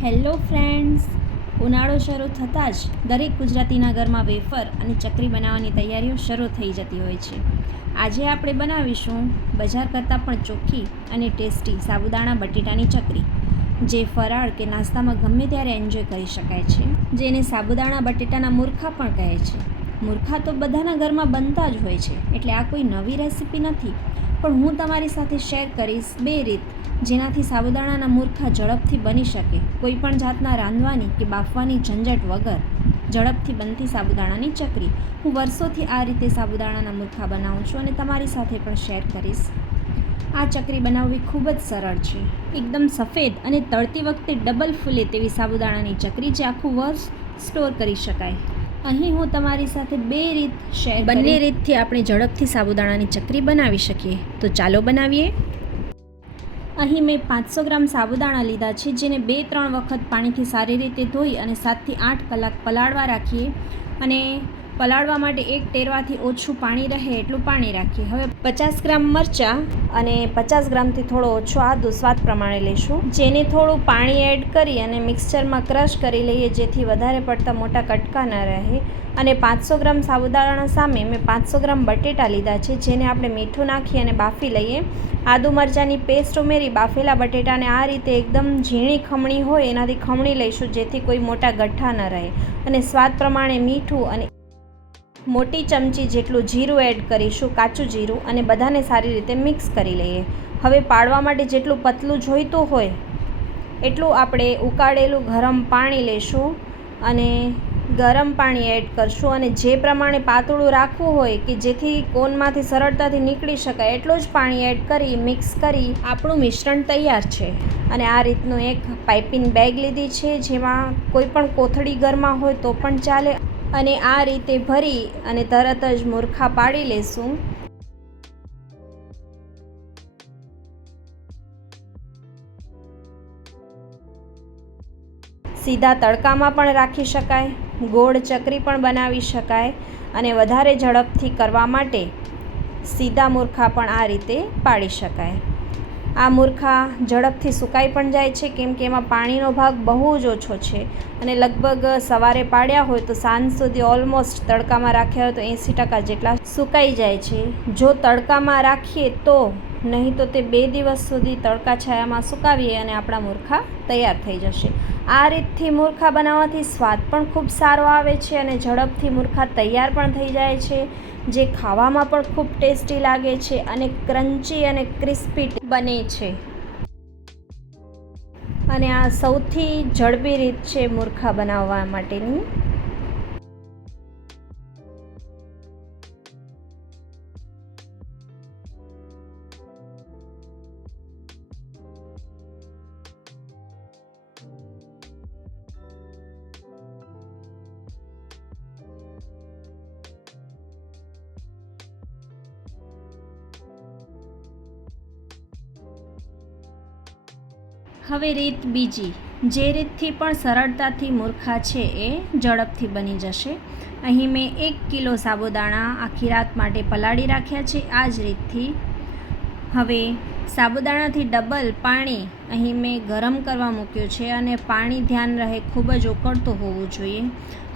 Hello friends, ઉનાળો શરૂ થતાં જ દરેક ગુજરાતીના ઘરમાં વેફર અને ચકરી બનાવવાની તૈયારીઓ શરૂ થઈ જતી હોય છે. આજે આપણે બનાવીશું બજાર કરતાં પણ ચોખ્ખી અને ટેસ્ટી સાબુદાણા બટેટાની ચકરી, જે ફરાળ કે નાસ્તામાં ગમે ત્યારે એન્જોય કરી શકાય છે, જેને સાબુદાણા બટેટાના મુરખા પણ કહે છે. મુરખા તો બધાના ઘરમાં બનતા જ હોય છે, એટલે આ કોઈ નવી રેસીપી નથી. પણ હું તમારી સાથે શેર કરીશ 2 રીત જેનાથી સાબુદાણાના મુરખા ઝડપથી બની શકે. કોઈ પણ જાતના રાંધવાની કે બાફવાની ઝંઝટ વગર ઝડપથી બનતી સાબુદાણાની ચકરી. હું વર્ષોથી આ રીતે સાબુદાણાના મુરખા બનાવું છું અને તમારી સાથે પણ શેર કરીશ. આ ચકરી બનાવવી ખૂબ જ સરળ છે. એકદમ સફેદ અને તળતી વખતે ડબલ ફૂલે તેવી સાબુદાણાની ચકરી, જે આખું વર્ષ સ્ટોર કરી શકાય. અહીં હું તમારી સાથે 2 રીત શેર કરી. બંને રીતથી આપણે ઝડપથી સાબુદાણાની ચકરી બનાવી શકીએ. તો ચાલો બનાવીએ. અહીં મેં 500 ગ્રામ સાબુદાણા લીધા છે, જેને 2-3 વખત પાણીથી સારી રીતે ધોઈ અને 7 થી 8 કલાક પલાળવા રાખીએ. અને પલાળવા માટે 1 ટેરવાથી ઓછું પાણી રહે એટલું પાણી રાખીએ. હવે 50 ગ્રામ મરચાં અને 50 ગ્રામથી થોડો ઓછો આદું સ્વાદ પ્રમાણે લઈશું, જેને થોડું પાણી એડ કરી અને મિક્સચરમાં ક્રશ કરી લઈએ, જેથી વધારે પડતા મોટા કટકા ન રહે. અને 500 ગ્રામ સાબુદાણા સામે મેં 500 ગ્રામ બટેટા લીધા છે, જેને આપણે મીઠું નાખી અને બાફી લઈએ. આદુ મરચાંની પેસ્ટ ઉમેરી બાફેલા બટેટાને આ રીતે એકદમ ઝીણી ખમણી હોય એનાથી ખમણી લઈશું, જેથી કોઈ મોટા ગઠ્ઠા ન રહે. અને સ્વાદ પ્રમાણે મીઠું અને મોટી ચમચી જેટલું જીરું એડ કરીશું, કાચું જીરું, અને બધાને સારી રીતે મિક્સ કરી લઈએ. હવે પાડવા માટે જેટલું પતલું જોઈતું હોય એટલું આપણે ઉકાળેલું ગરમ પાણી લેશું અને ગરમ પાણી એડ કરશું. અને જે પ્રમાણે પાતળું રાખવું હોય કે જેથી કોનમાંથી સરળતાથી નીકળી શકાય એટલું જ પાણી એડ કરી મિક્સ કરી આપણું મિશ્રણ તૈયાર છે. અને આ રીતનું એક પાઇપિંગ બેગ લીધી છે, જેમાં કોઈ પણ કોથળી ઘરમાં હોય તો પણ ચાલે. અને આ રીતે ભરી અને તરત જ મુરખા પાડી લેશું. સીધા તડકામાં પણ રાખી શકાય, ગોળ ચકરી પણ બનાવી શકાય. અને વધારે ઝડપથી કરવા માટે સીધા મુરખા પણ આ રીતે પાડી શકાય. આ મુરખા ઝડપથી સુકાઈ પણ જાય છે, કેમ કે એમાં પાણીનો ભાગ બહુ જ ઓછો છે. અને લગભગ સવારે પાડ્યા હોય તો સાંજ સુધી ઓલમોસ્ટ તડકામાં રાખ્યા હોય તો 80% જેટલા સુકાઈ જાય છે. જો તડકામાં રાખીએ તો, નહીં તો તે 2 દિવસ સુધી તડકા છાયામાં સુકાવીએ અને આપણા મુરખા તૈયાર થઈ જશે. આ રીતથી મુરખા બનાવવાથી સ્વાદ પણ ખૂબ સારો આવે છે અને ઝડપથી મુરખા તૈયાર પણ થઈ જાય છે, જે ખાવામાં પણ ખૂબ ટેસ્ટી લાગે છે અને ક્રન્ચી અને ક્રિસ્પી બને છે. અને આ સૌથી ઝડપી રીત છે મુરખા બનાવવા માટેની. હવે રીત બીજી, જે રીતથી પણ સરળતાથી મુરખા છે એ ઝડપથી બની જશે. અહીં મેં 1 કિલો સાબુદાણા આખી રાત માટે પલાળી રાખ્યા છે, આ જ રીતથી. હવે સાબુદાણાથી ડબલ પાણી અહીં મેં ગરમ કરવા મૂક્યું છે અને પાણી ધ્યાન રહે ખૂબ જ ઉકળતું હોવું જોઈએ.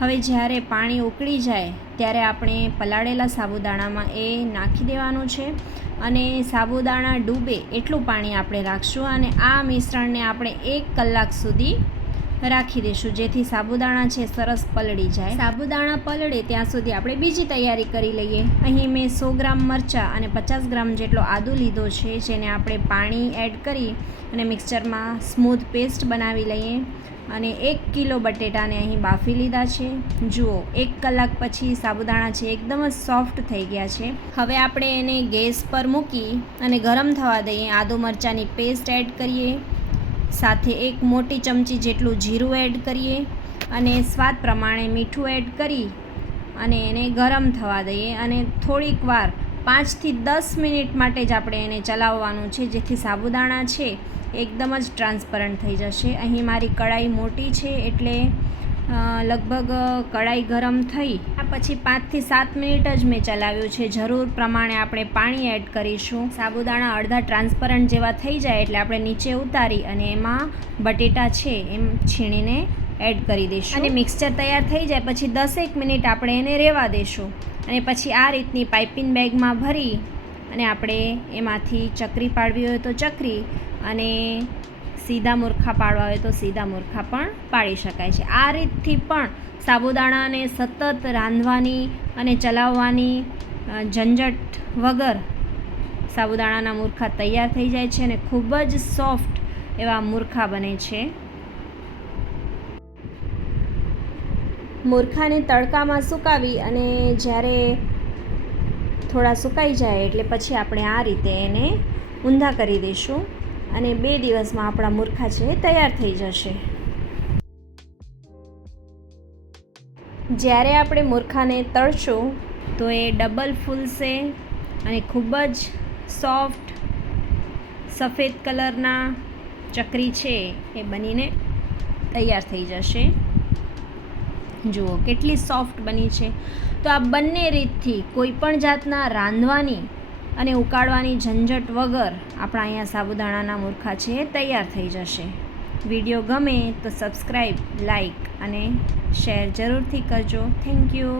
હવે જ્યારે પાણી ઉકળી જાય ત્યારે આપણે પલાળેલા સાબુદાણામાં એ નાખી દેવાનું છે અને સાબુદાણા ડૂબે એટલું પાણી આપણે રાખશું. અને આ મિશ્રણને આપણે 1 કલાક સુધી રાખી દઈશું, જેથી સાબુદાણા છે સરસ પલળી જાય. સાબુદાણા પલળે ત્યાં સુધી આપણે બીજી તૈયારી કરી લઈએ. અહીં મેં 100 ગ્રામ મરચાં અને 50 ગ્રામ જેટલો આદું લીધો છે, જેને આપણે પાણી એડ કરી અને મિક્સચરમાં સ્મૂથ પેસ્ટ બનાવી લઈએ. અને 1 કિલો બટેટાને અહીં બાફી લીધા છે. જુઓ, 1 કલાક પછી સાબુદાણા છે એકદમ જ સોફ્ટ થઈ ગયા છે. હવે આપણે એને ગેસ પર મૂકી અને ગરમ થવા દઈએ. આદુ મરચાંની પેસ્ટ એડ કરીએ, સાથે 1 મોટી ચમચી જેટલું જીરું એડ કરીએ અને સ્વાદ પ્રમાણે મીઠું એડ કરી અને એને ગરમ થવા દઈએ. અને થોડીક વાર 5 થી 10 મિનિટ માટે જ આપણે એને ચલાવવાનું છે, જેથી સાબુદાણા છે એકદમ જ ટ્રાન્સપરન્ટ થઈ જશે. અહીં મારી કઢાઈ મોટી છે એટલે લગભગ કઢાઈ ગરમ થઈ આ પછી 5 થી 7 મિનિટ જ મેં ચલાવ્યું છે. જરૂર પ્રમાણે આપણે પાણી એડ કરીશું. સાબુદાણા અડધા ટ્રાન્સપરન્ટ જેવા થઈ જાય એટલે આપણે નીચે ઉતારી અને એમાં બટેટા છે એમ છીણીને એડ કરી દઈશું અને મિક્સચર તૈયાર થઈ જાય પછી 10 મિનિટ આપણે એને રહેવા દઈશું અને પછી આ રીતની પાઇપિંગ બેગમાં ભરી અને આપણે એમાંથી ચકરી પાડવી હોય તો ચકરી અને સીધા મૂર્ખા પાડવા હોય તો સીધા મૂર્ખા પણ પાડી શકાય છે. આ રીતથી પણ સાબુદાણાને સતત રાંધવાની અને ચલાવવાની ઝંઝટ વગર સાબુદાણાના મૂર્ખા તૈયાર થઈ જાય છે અને ખૂબ જ સોફ્ટ એવા મૂર્ખા બને છે. મૂર્ખાને તડકામાં સુકાવી અને જ્યારે થોડા સુકાઈ જાય એટલે પછી આપણે આ રીતે એને ઊંધા કરી દઈશું અને 2 દિવસમાં આપણા મૂર્ખા છે એ તૈયાર થઈ જશે. જ્યારે આપણે મૂર્ખાને તળશું તો એ ડબલ ફૂલશે અને ખૂબ જ સોફ્ટ સફેદ કલરના ચકરી છે એ બનીને તૈયાર થઈ જશે. જુઓ કેટલી સોફ્ટ બની છે. તો આ બંને રીતથી કોઈ પણ જાતના રાંધવાની અને ઉકાળવાની ઝંઝટ વગર આપણા અહીંયા સાબુદાણાના મૂર્ખા છે એ તૈયાર થઈ જશે. વિડીયો ગમે તો સબસ્ક્રાઈબ, લાઈક અને શેર જરૂરથી કરજો. Thank you.